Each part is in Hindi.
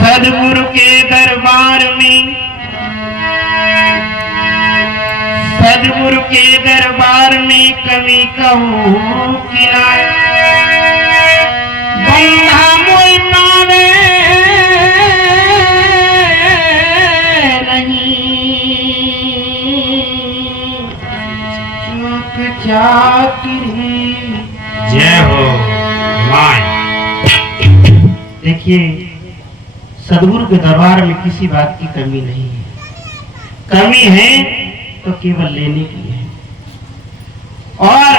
सद्गुरु के दरबार में, सद्गुरु के दरबार में कमी कहूँ कि ना बंधा मोल पावे नहीं, चूक चाकरी। जय हो माय। देखिए, सद्गुरु के दरबार में किसी बात की कमी नहीं है। कमी है तो केवल लेने की है। और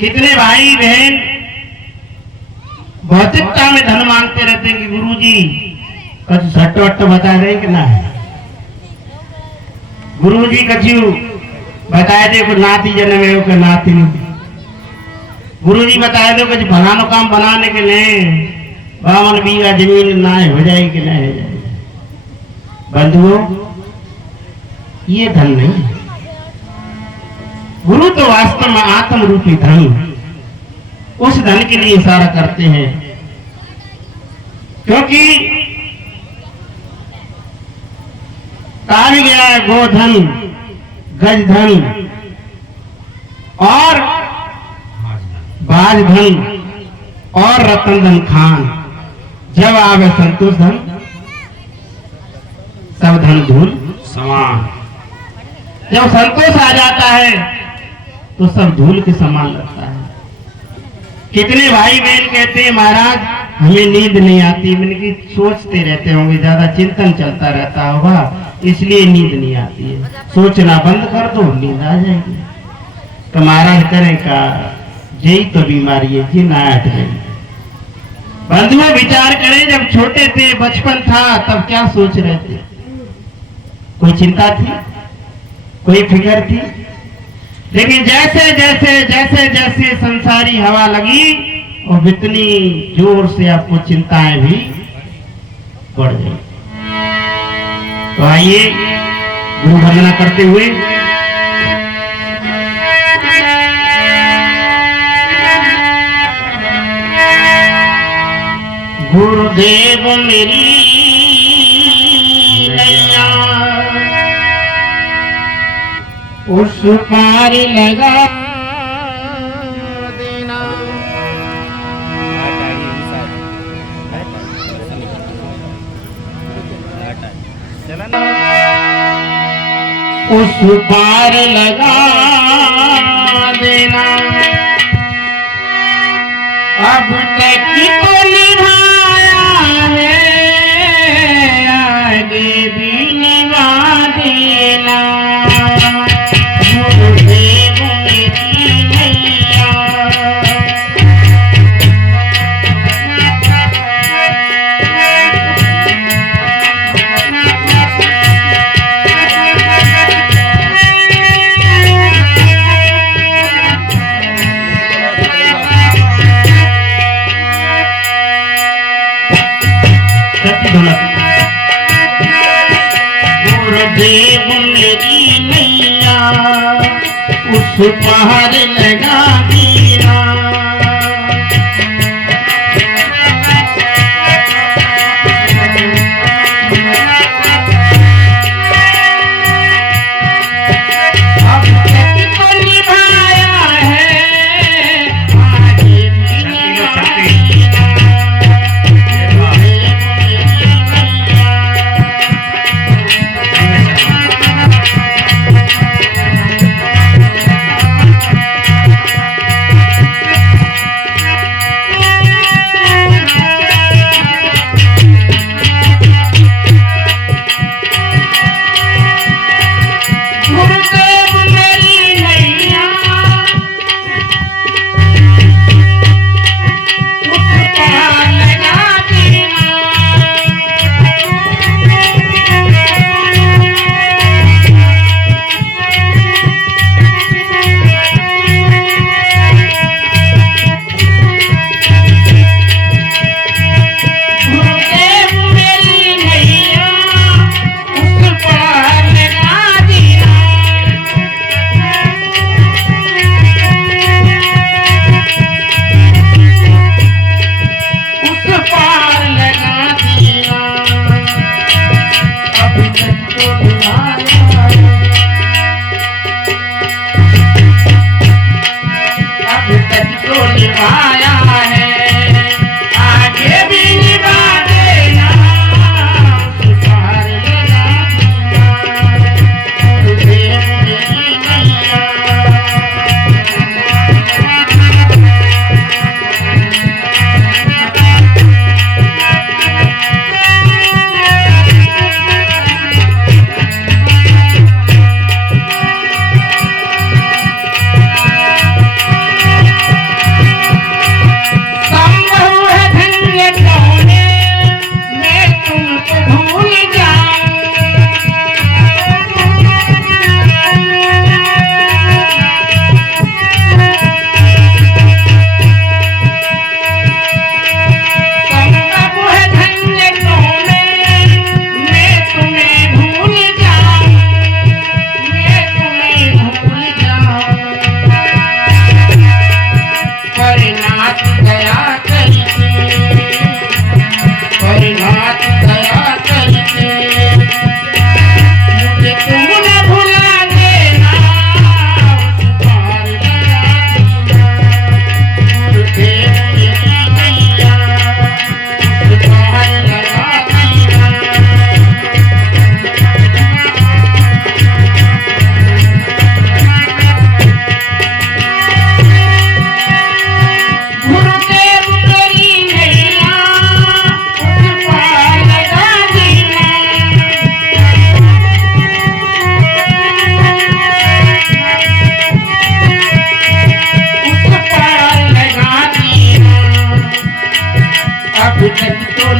कितने भाई बहन भौतिकता में धन मांगते रहते हैं कि गुरुजी कुछ सट्ट वट्ट बता दें कि ना, गुरुजी कछु बताए दे को नाती जन्म है को नाती, गुरुजी बताए दो कुछ फलानो काम बनाने के लिए 52 बीघा जमीन ना हो जाएगी कि नहीं हो जाएगी। बंधुओं, ये धन नहीं है। गुरु तो वास्तव में आत्म रूपी धन, उस धन के लिए इशारा करते हैं, क्योंकि कहा गया है गोधन, गजधन और बाजधन और रतन धन खान, जब आवे संतोष धन सब धन धूल समान। जब संतोष आ जाता है तो सब धूल के समान लगता है। कितने भाई बहन कहते हैं महाराज हमें नींद नहीं आती, मैंने कि सोचते रहते होंगे, ज्यादा चिंतन चलता रहता होगा इसलिए नींद नहीं आती है। सोचना बंद कर दो, नींद आ जाएगी। तो महाराज करें का, यही तो बीमारी है जी, ना हट गई। बंधुओं, विचार करें, जब छोटे थे, बचपन था, तब क्या सोच रहे थे? कोई चिंता थी, कोई फिक्र थी? लेकिन जैसे जैसे जैसे जैसे संसारी हवा लगी और इतनी जोर से आपको चिंताएं भी बढ़ गई। तो आइए गुरु वंदना करते हुए गुरुदेव मेरी नैया उस पार लगा देना, उस पार लगा देना। अब तक तो निभाया है, आगे भी निभा देना। गुरुदेव मेरी नैया गुरुदेव मेरी नैया उस पार लगा देना। अब तक तो निभाया है, आगे भी निभा देना।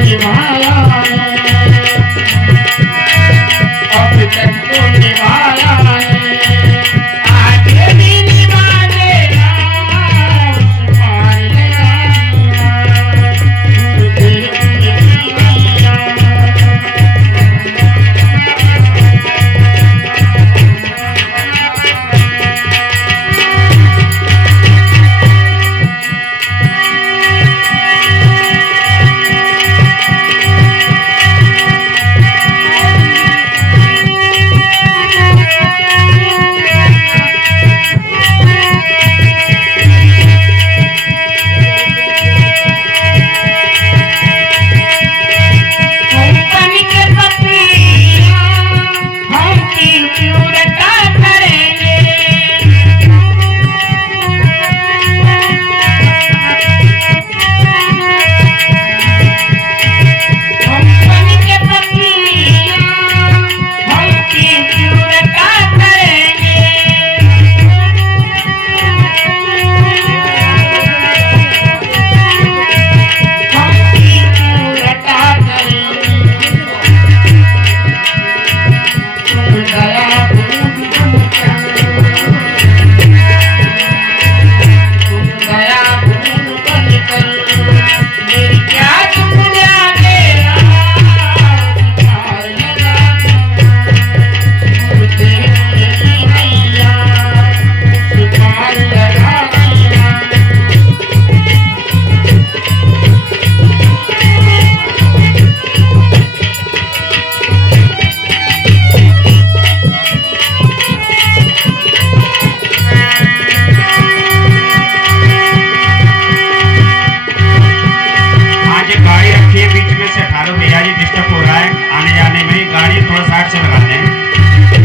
निभाया है, अब तक तो निभाया है, आगे भी निभा देना उस पार लगाना, गुरुदेव मेरी नैया।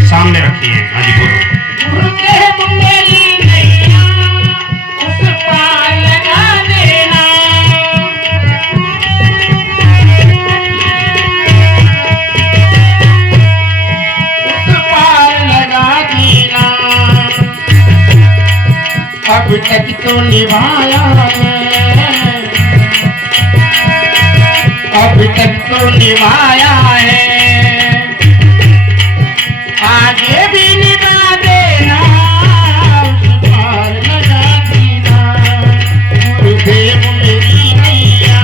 सामने रखी है। हाँ जी बोलो। गुरुदेव मेरी नैया उस पार लगा देना, उस पार लगा देना, अब तक तो निभाया है, अब तक तो निभाया है, आगे भी निभा देना उस पार लगा देना, गुरुदेव मेरी नैया।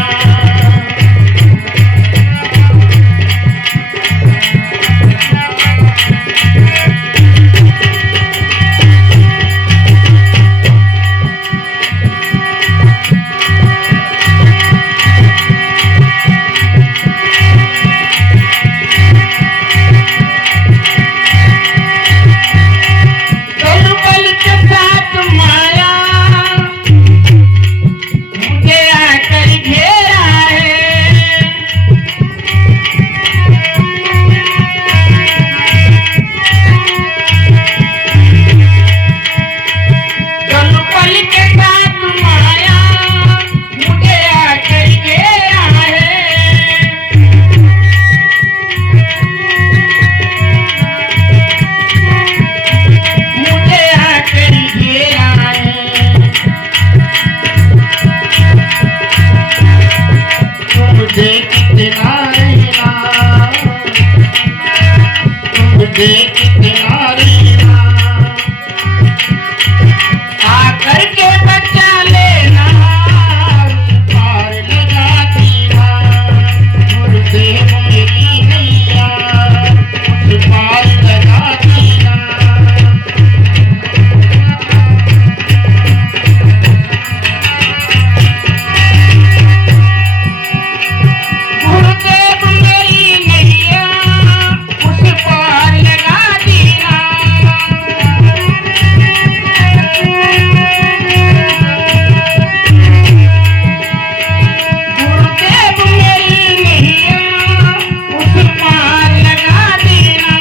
आकर के बचा लेना उस पार लगा देना, गुरुदेव मेरी नैया उस पार लगा देना। गुरुदेव मेरी नैया उस पार लगा देना, गुरुदेव मेरी नैया उस पार लगा देना,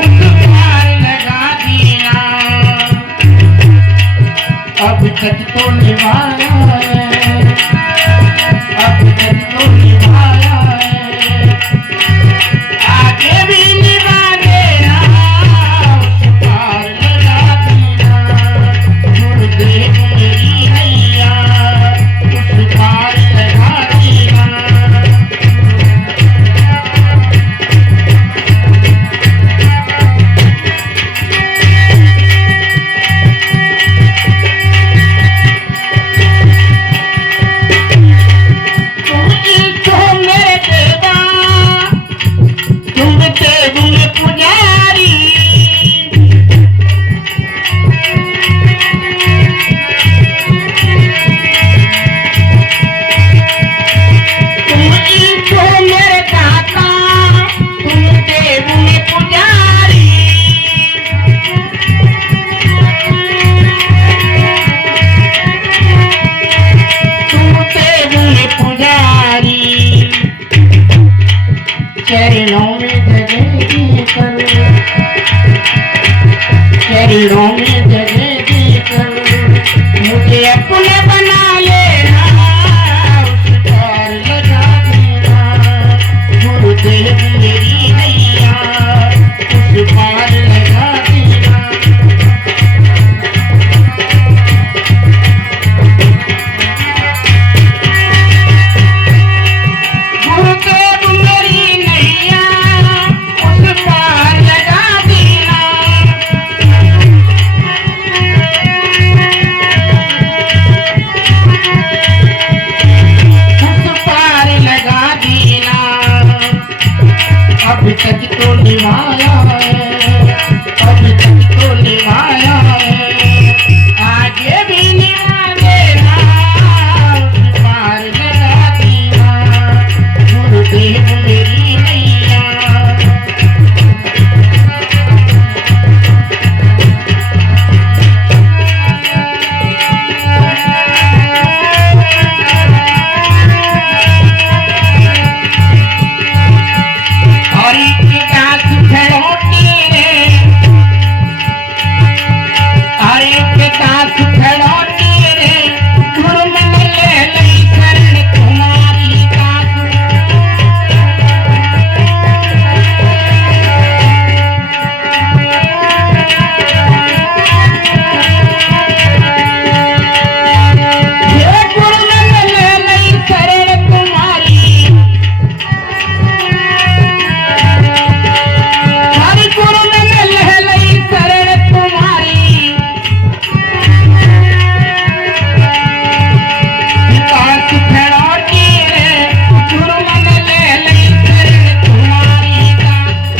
उस पार लगा देना, अब तक तो निभाया है, अब तक तो निभाया है, आगे भी निभा देना उस पार लगा देना, गुरुदेव मेरी नैया उस पार लगा देना। अपने बना लेना, उस पार लगा देना, गुरुदेव मेरी नैया उस पार लगा देना। गुरुदेव मेरी नैया उस पार लगा देना। उस पार लगा देना। अब तक तो निभाया है, अब तक तो निभाया है, आगे भी निभा देना, उस पार लगा देना, गुरुदेव मेरी नैया। और एक गाछ खड़ोटी रे, और एक गाछ खड़ोटी रे, गुरु मन ले लई शरण तुम्हारी दास। ये गुरु मन ले लई शरण तुम्हारी, हरि गुरु मन ले लई शरण तुम्हारी। विकास खड़ोटी रे, गुरु मन ले लई शरण तुम्हारी दास।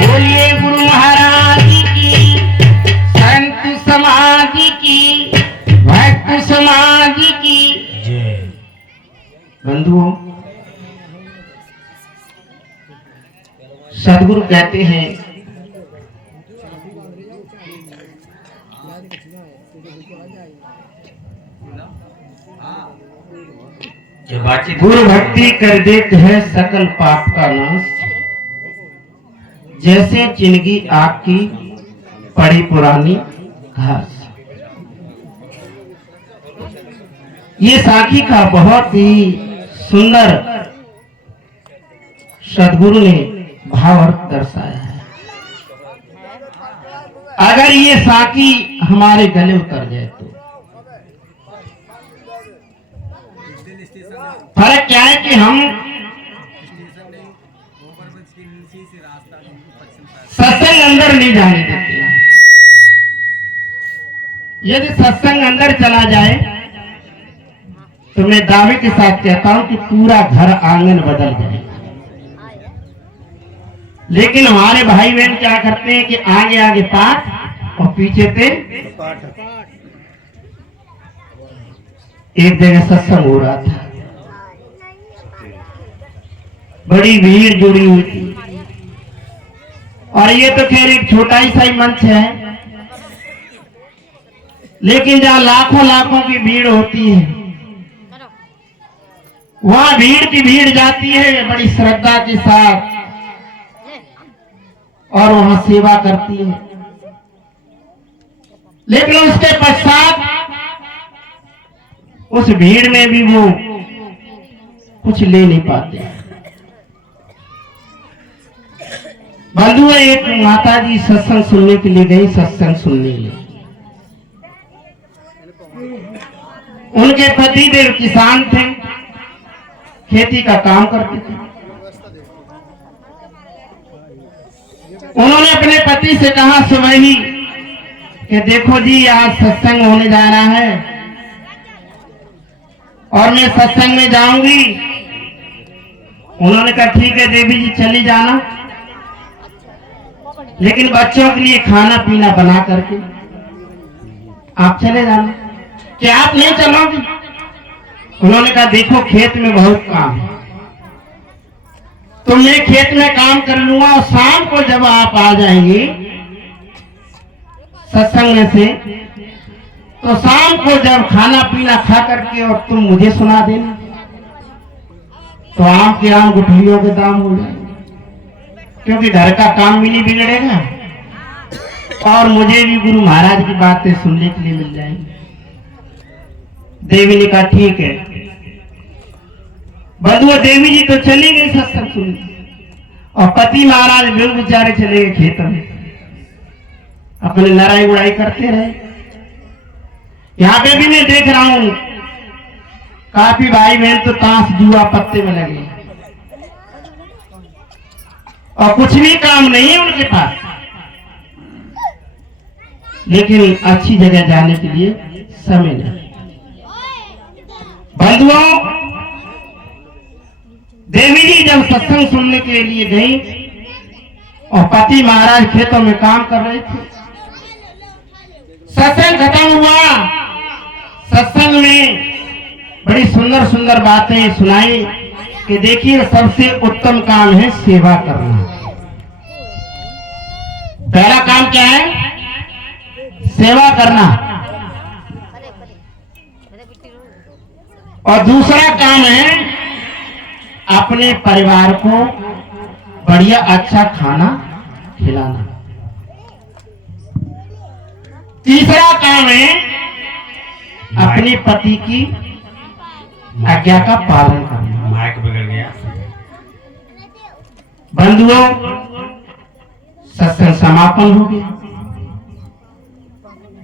बोलिए गुरु महाराज की, संत समाज की, भक्त समाज की जय। बंधुओं, सदगुरु कहते हैं गुरु भक्ति कर देते है सकल पाप का नाश, जैसे जिंदगी आपकी पड़ी पुरानी घास। ये साखी का बहुत ही सुंदर सदगुरु ने भावार्थ दर्शाया है। अगर ये साखी हमारे गले उतर जाए तो फर्क क्या है कि हम सत्संग अंदर नहीं जाने देते हैं। यदि सत्संग अंदर चला जाए तो मैं दावे के साथ कहता हूं कि पूरा घर आंगन बदल जाएगा। लेकिन हमारे भाई बहन क्या करते हैं कि आगे आगे पाठ और पीछे से एक जगह सत्संग हो रहा था, बड़ी भीड़ जुड़ी हुई थी, और ये तो खैर एक छोटा ही सा मंच है, लेकिन जहां लाखों लाखों की भीड़ होती है वहां भीड़ की भीड़ जाती है बड़ी श्रद्धा के साथ और वहां सेवा करती है। लेकिन उसके पश्चात उस भीड़ में भी वो कुछ ले नहीं पाते। बंधु, एक माता जी सत्संग सुनने के लिए गई, सत्संग सुनने के लिए। उनके पति देव किसान थे, खेती का काम करते थे। उन्होंने अपने पति से कहा सुबह ही कि देखो जी आज सत्संग होने जा रहा है और मैं सत्संग में जाऊंगी। उन्होंने कहा ठीक है देवी जी चली जाना, लेकिन बच्चों के लिए खाना पीना बना करके आप चले जाना। क्या आप नहीं चलोगे? उन्होंने कहा देखो खेत में बहुत काम है, तो मैं खेत में काम कर लूंगा और शाम को जब आप आ जाएंगे सत्संग में से, तो शाम को जब खाना पीना खा करके और तुम मुझे सुना देना। तो आम के आम गुठलियों के दाम हो जाएंगे, क्योंकि घर का काम भी नहीं बिगड़ेगा और मुझे भी गुरु महाराज की बातें सुनने के लिए मिल जाएंगी। देवी ने कहा ठीक है। बधुआ देवी जी तो चली गई सत्संग सुनने और पति महाराज भी बेचारे चले गए खेत में, अपने लड़ाई उड़ाई करते रहे। यहाँ पे भी मैं देख रहा हूं काफी भाई बहन तो ताश जुआ पत्ते में लगे और कुछ भी काम नहीं है उनके पास, लेकिन अच्छी जगह जाने के लिए समय नहीं। बंधुओं, देवी जी जब सत्संग सुनने के लिए गई और पति महाराज खेतों में काम कर रहे थे, सत्संग खत्म हुआ। सत्संग में बड़ी सुंदर सुंदर बातें सुनाई कि देखिए सबसे उत्तम काम है सेवा करना। पहला काम क्या है? सेवा करना। और दूसरा काम है अपने परिवार को बढ़िया अच्छा खाना खिलाना। तीसरा काम है अपने पति की आज्ञा का पालन करना। माइक बिगड़ गया। बंधुओं, सत्संग समापन हो गया।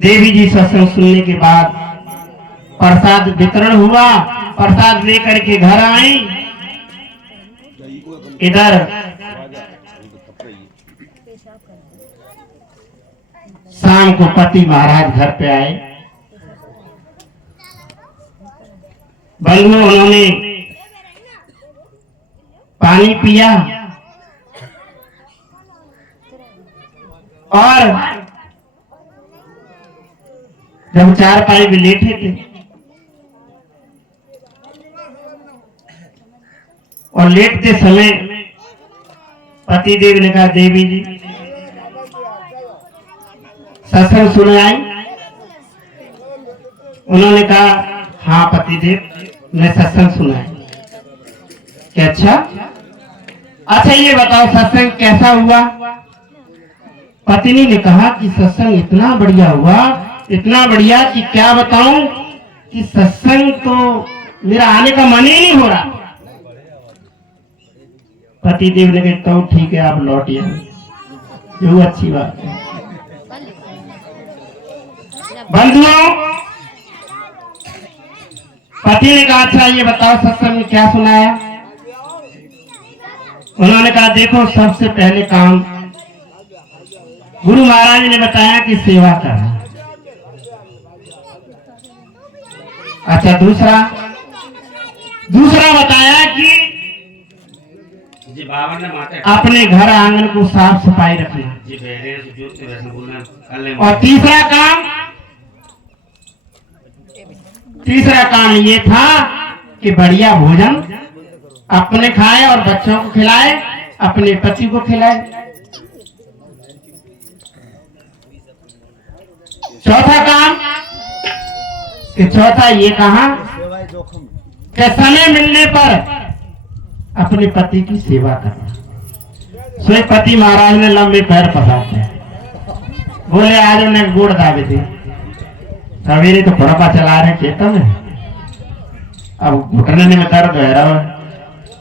देवी जी सत्संग सुनने के बाद प्रसाद वितरण हुआ। प्रसाद लेकर के घर आई। इधर शाम को पति महाराज घर पे आए। बंधुओं, उन्होंने पानी पिया और जब चारपाई में लेटे थे और लेटते समय पति देव ने कहा, देवी जी सत्संग सुने आई? उन्होंने कहा, हाँ पति देव, मैं सत्संग सुना है। क्या? अच्छा ये बताओ सत्संग कैसा हुआ? पत्नी ने कहा कि सत्संग इतना बढ़िया हुआ, इतना बढ़िया कि क्या बताऊं कि सत्संग तो मेरा आने का मन ही नहीं हो रहा। पति देव ने कहा, तो ठीक है आप लौटिए, जो अच्छी बात है। बंधुओं, पति ने कहा, अच्छा ये बताओ सत्संग में क्या सुनाया? उन्होंने कहा, देखो सबसे पहले काम गुरु महाराज ने बताया कि सेवा करना। अच्छा दूसरा बताया कि अपने घर आंगन को साफ सफाई रखना। और तीसरा काम ये था कि बढ़िया भोजन अपने खाए और बच्चों को खिलाए, अपने पति को खिलाए। चौथा ये कहा कि समय मिलने पर अपने पति की सेवा करना। स्वयं पति महाराज ने लंबे पैर पसारे, बोले आज उन्हें गोड़ दावे थे। सवेरे तो खुरपा चला रहे खेतों में, अब घुटने में दर्द है रहा।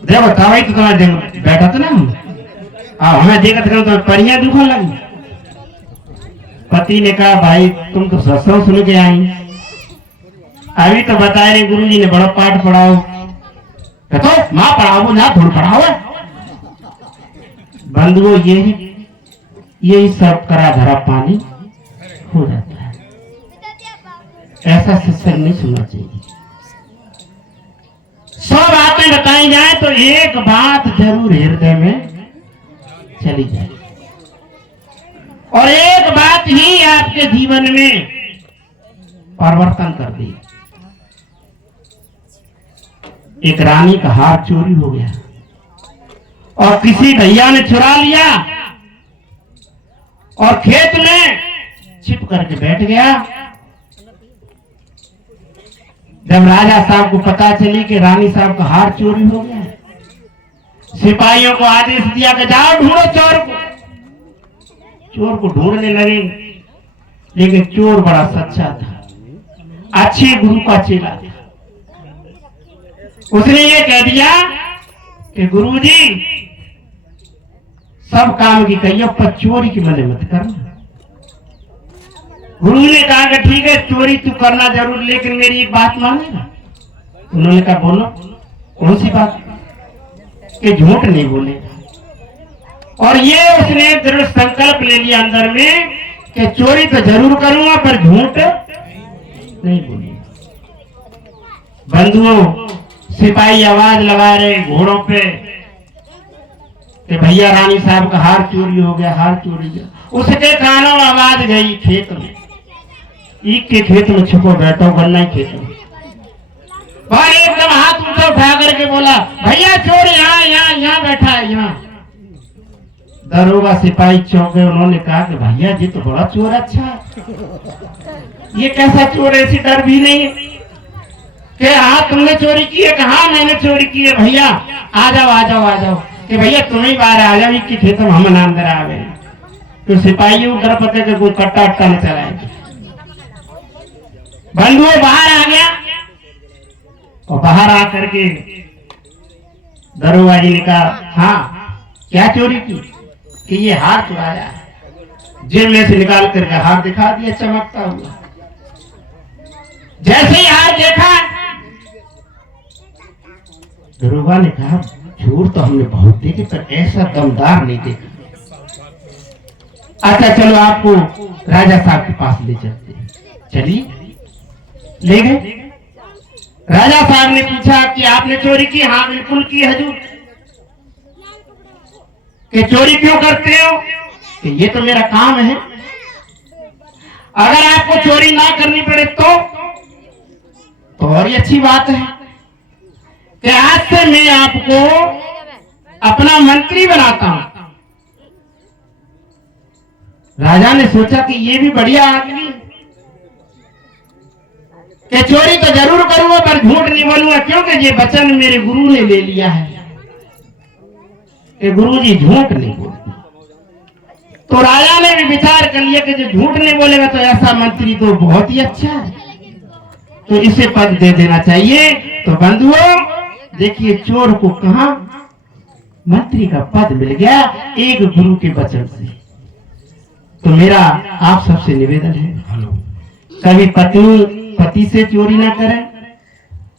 देखो तभी तो तुम्हें बैठा था ना, अब हमें देखा था तो परियां दुखने लगी। पति ने कहा, भाई तुम तो सत्संग सुन के आई, अभी तो बताए रहे गुरु जी ने बड़ा पाठ पढ़ाओ। तो माँ पढ़ाओ ना थोड़ा पढ़ाओ। बंधुओं, यही सब करा धरा पानी हो जाता है। ऐसा सत्संग नहीं सुनना चाहिए। 100 बातें बताई जाए तो एक बात जरूर हृदय में चली जाए, और एक बात ही आपके जीवन में परिवर्तन कर दी। एक रानी का हार चोरी हो गया और किसी भैया ने चुरा लिया और खेत में छिप करके बैठ गया। जब राजा साहब को पता चली कि रानी साहब का हार चोरी हो गया सिपाहियों को आदेश दिया कि जाओ ढूंढो चोर को। चोर को ढूंढने लगे, लेकिन चोर बड़ा सच्चा था, अच्छे गुरु का चेला था। उसने ये कह दिया कि गुरुजी सब काम की कहिए पर चोरी की मने मत करना। गुरु ने कहा कि ठीक है चोरी तू करना जरूर, लेकिन मेरी एक बात मानेगा। उन्होंने कहा बोलो। कौन सी बात? कि झूठ नहीं बोलेगा। और ये उसने दृढ़ संकल्प ले लिया अंदर में कि चोरी तो जरूर करूंगा पर झूठ नहीं बोलेगा। बंधुओं, सिपाही आवाज लगा रहे घोड़ों पे कि भैया रानी साहब का हार चोरी हो गया, हार चोरी गया। उसके कानों में आवाज गई खेत में, ईख के खेत में छुपो बैठो, गन्ना खेत में। और एकदम हाथ ऊंचा उठा करके बोला भैया चोर यहाँ यहाँ यहाँ बैठा है यहाँ। दरोगा सिपाही चौंके, उन्होंने कहा कि भैया जी तो बड़ा चोर अच्छा है, ये कैसा चोर है, ऐसी डर भी नहीं है कि हाँ तुमने चोरी की है? कहा मैंने चोरी की है। भैया आ जाओ आ जाओ आ जाओ। कि भैया तुम्हें बाहर आ जाओ, इसके खेत में हम अंदर आ गए। तो सिपाही डर पकड़ के कोई कट्टा अट्टा न चलाए। बंधुओं बाहर आ गया और बाहर आकर के दरोगा जी ने कहा हाँ क्या चोरी की? कि ये हार चुराया है। जेब में से निकाल करके हार दिखा दिया चमकता हुआ। जैसे ही हार देखा, दरोगा ने कहा चोर तो हमने बहुत देखे पर ऐसा दमदार नहीं देखा। अच्छा चलो आपको राजा साहब के पास ले चलते हैं। चलिए ले गए। राजा साहब ने पूछा कि आपने चोरी की? हाँ बिल्कुल की हजूर। कि चोरी क्यों करते हो? कि ये तो मेरा काम है, अगर आपको चोरी ना करनी पड़े तो और ही अच्छी बात है कि आज से मैं आपको अपना मंत्री बनाता हूं। राजा ने सोचा कि ये भी बढ़िया आदमी कि चोरी तो जरूर करूंगा पर झूठ नहीं बोलूंगा, क्योंकि ये वचन मेरे गुरु ने ले लिया है कि गुरुजी झूठ नहीं बोलते। तो राजा ने भी विचार कर लिया कि जो झूठ नहीं बोलेगा तो ऐसा मंत्री तो बहुत ही अच्छा है, तो इसे पद दे देना चाहिए। तो बंधुओं देखिए चोर को कहा मंत्री का पद मिल गया एक गुरु के वचन से। तो मेरा आप सबसे निवेदन है, कभी पत्नी पति से चोरी ना करे,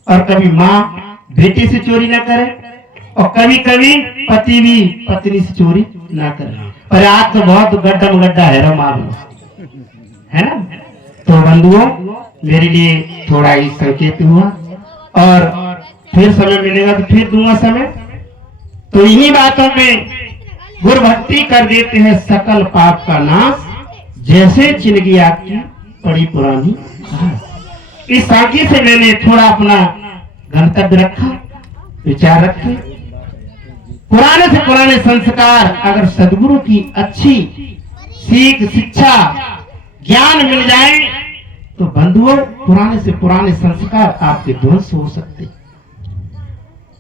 और कभी माँ बेटे से चोरी ना करे, और कभी कभी पति भी पत्नी से चोरी ना करे। पर आज तो बहुत गड्ढा है मामला, है ना। तो बंधुओं मेरे लिए थोड़ा ही संकेत हुआ, और फिर समय मिलेगा तो फिर दूंगा समय। तो इन्हीं बातों में गुरु भक्ति कर देते हैं सकल पाप का नाश, जैसे चिनगी आपकी बड़ी पुरानी घास। इस साकी से मैंने थोड़ा अपना गंतव्य रखा, विचार रखे। पुराने से पुराने संस्कार अगर सदगुरु की अच्छी सीख शिक्षा ज्ञान मिल जाए तो बंधुओं पुराने से पुराने संस्कार आपके ध्वंस हो सकते।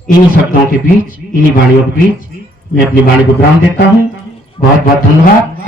इन्हीं शब्दों के बीच, इन्हीं वाणियों के बीच मैं अपनी वाणी को विराम देता हूँ। बहुत बहुत धन्यवाद।